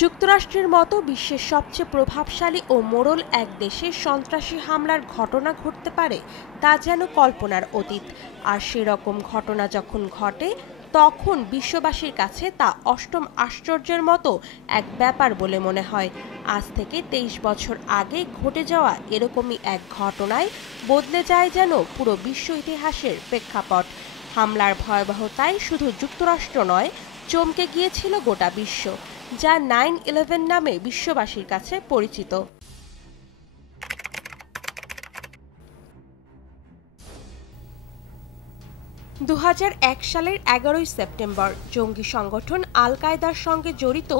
যুক্তরাষ্ট্রের মতো বিশ্বের সবচেয়ে প্রভাবশালী ও মোড়ল এক দেশে সন্ত্রাসী হামলার ঘটনা ঘটতে পারে তা যেন কল্পনার অতীত। আর সেরকম ঘটনা যখন ঘটে তখন বিশ্ববাসীর কাছে তা অষ্টম আশ্চর্যের মতো এক ব্যাপার বলে মনে হয়। আজ থেকে ২৩ বছর আগে ঘটে যাওয়া এরকমই এক ঘটনায় বদলে যায় যেন পুরো বিশ্ব ইতিহাসের প্রেক্ষাপট। হামলার ভয়াবহতায় শুধু যুক্তরাষ্ট্র নয়, চমকে গিয়েছিল গোটা বিশ্ব, যা 9/11 নামে বিশ্ববাসীর কাছে পরিচিত। ২০০১ সালের ১১ই সেপ্টেম্বর জঙ্গি সংগঠন আল কায়দার সঙ্গে জড়িত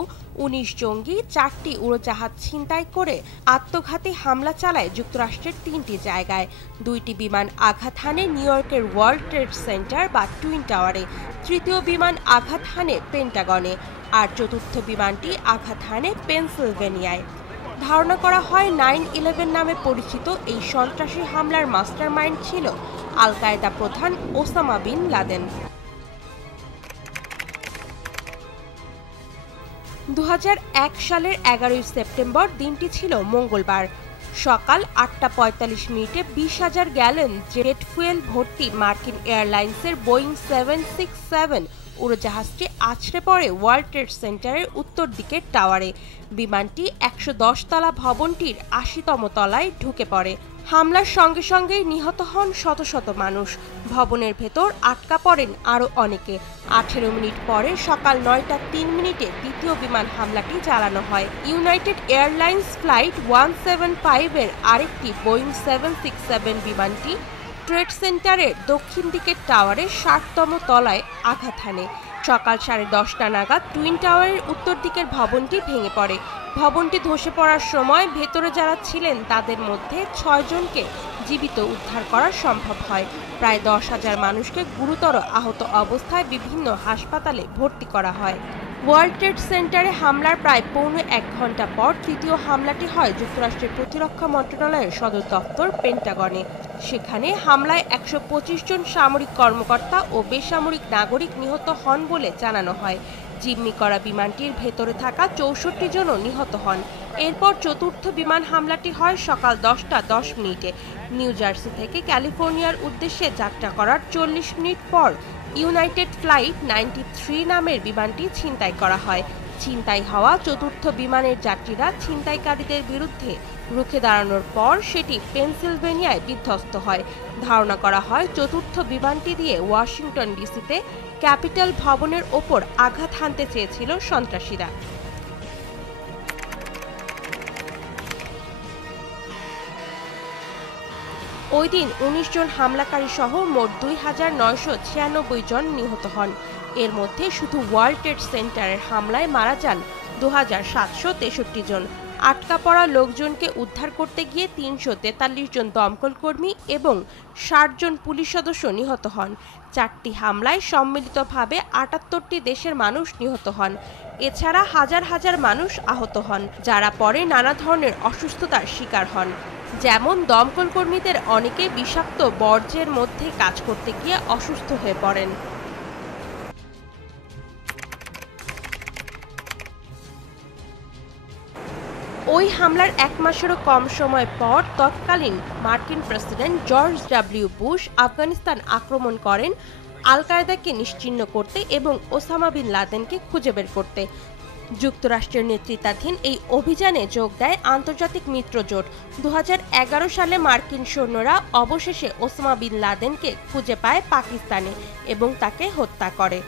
১৯ জঙ্গি ৪টি উড়োজাহাজ ছিনতাই করে আত্মঘাতী হামলা চালায় যুক্তরাষ্ট্রের ৩টি জায়গায়। ২টি বিমান আঘাত হানে নিউ ইয়র্কের ওয়ার্ল্ড ট্রেড সেন্টার বা টুইন টাওয়ারে, তৃতীয় বিমান আঘাত হানে পেন্টাগনে, আর চতুর্থ বিমানটি আঘাত হানে পেনসিলভেনিয়ায়। ধারণা করা হয় 9/11 নামে পরিচিত এই সন্ত্রাসী হামলার মাস্টারমাইন্ড ছিল আল কায়দা প্রধান ওসামা বিন লাদেন। ২০০১ সালের ১১ই সেপ্টেম্বর দিনটি ছিল মঙ্গলবার। সকাল ৮টা ৪৫ মিনিটে ২০,০০০ গ্যালন জেট ফুয়েল ভর্তি মার্কিন এয়ারলাইন্সের বোয়িং 767 উড়োজাহাজটি আছড়ে পড়ে ওয়ার্ল্ড ট্রেড সেন্টারের উত্তর দিকের টাওয়ারে। বিমানটি ১১০ তলা ভবনটির ৮০তম তলায় ঢুকে পড়ে। হামলার সঙ্গে সঙ্গেই নিহত হন শত শত মানুষ। ভবনের ভেতর আটকা পড়েন আরও অনেকে। ১৮ মিনিট পরে সকাল ৯টা ৩ মিনিটে দ্বিতীয় বিমান হামলাটি চালানো হয়। ইউনাইটেড এয়ারলাইন্স ফ্লাইট 175-এর আরেকটি বোয়িং 767 বিমানটি ট্রেড সেন্টারের দক্ষিণ দিকের টাওয়ারের ৬০তম তলায় আঘাত হানে। সকাল 10:30 নাগাদ টুইন টাওয়ারের উত্তর দিকের ভবনটি ভেঙে পড়ে। ভবনটি ধসে পড়ার সময় ভেতরে যারা ছিলেন তাদের মধ্যে ৬ জনকে জীবিত উদ্ধার করা সম্ভব হয়। প্রায় ১০,০০০ মানুষকে গুরুতর আহত অবস্থায় বিভিন্ন হাসপাতালে ভর্তি করা হয়। ওয়ার্ল্ড ট্রেড সেন্টারে হামলার প্রায় পৌনে ১ ঘণ্টা পর তৃতীয় হামলাটি হয় যুক্তরাষ্ট্রের প্রতিরক্ষা মন্ত্রণালয়ের সদর দপ্তর পেন্টাগনে। সেখানে হামলায় ১২৫ জন সামরিক কর্মকর্তা ও বেসামরিক নাগরিক নিহত হন বলে জানানো হয়। জিম্মি করা বিমানটির ভেতরে থাকা ৬৪ জনও নিহত হন। এরপর চতুর্থ বিমান হামলাটি হয় সকাল ১০টা ১০ মিনিটে। নিউ জার্সি থেকে ক্যালিফোর্নিয়ার উদ্দেশ্যে যাত্রা করার ৪০ মিনিট পর ইউনাইটেড ফ্লাইট 93 নামের বিমানটি ছিনতাই করা হয়। ছিনতাই হওয়া চতুর্থ বিমানের যাত্রীরা ছিনতাইকারীদের বিরুদ্ধে রুখে দাঁড়ানোর পর সেটি পেনসিলভেনিয়ায় বিধ্বস্ত হয়। ধারণা করা হয় চতুর্থ বিমানটি দিয়ে ওয়াশিংটন ডিসিতে ক্যাপিটাল ভবনের ওপর আঘাত হানতে চেয়েছিল সন্ত্রাসীরা। ওই দিন ১৯ জন হামলাকারী সহ মোট ২,৯৯৬ জন নিহত হন। এর মধ্যে শুধু ওয়ার্ল্ড ট্রেড সেন্টারের হামলায় মারা যান ২,৭৬৩ জন। আটকা পড়া লোকজনকে উদ্ধার করতে গিয়ে ৩৪৩ জন দমকল কর্মী এবং ৬০ জন পুলিশ সদস্য নিহত হন। ৪টি হামলায় সম্মিলিতভাবে ৭৮টি দেশের মানুষ নিহত হন। এছাড়া হাজার হাজার মানুষ আহত হন, যারা পরে নানা ধরনের অসুস্থতার শিকার হন। যেমন দমকল কর্মীদের অনেকে বিষাক্ত বর্জ্যের মধ্যে কাজ করতে গিয়ে অসুস্থ হয়ে পড়েন। ওই হামলার ১ মাসেরও কম সময় পর তৎকালীন মার্কিন president George W Bush Afghanistan আক্রমণ করেন আল কায়দাকে নিশ্চিহ্ন করতে এবং ওসামা বিন লাদেনকে খুঁজে বের করতে। যুক্তরাষ্ট্রের নেতৃত্বাধীন এই অভিযানে যোগ দেয় আন্তর্জাতিক মিত্রজোট। ২০১১ সালে মার্কিন সৈন্যরা অবশেষে ওসামা বিন লাদেনকে খুঁজে পায় পাকিস্তানে এবং তাকে হত্যা করে।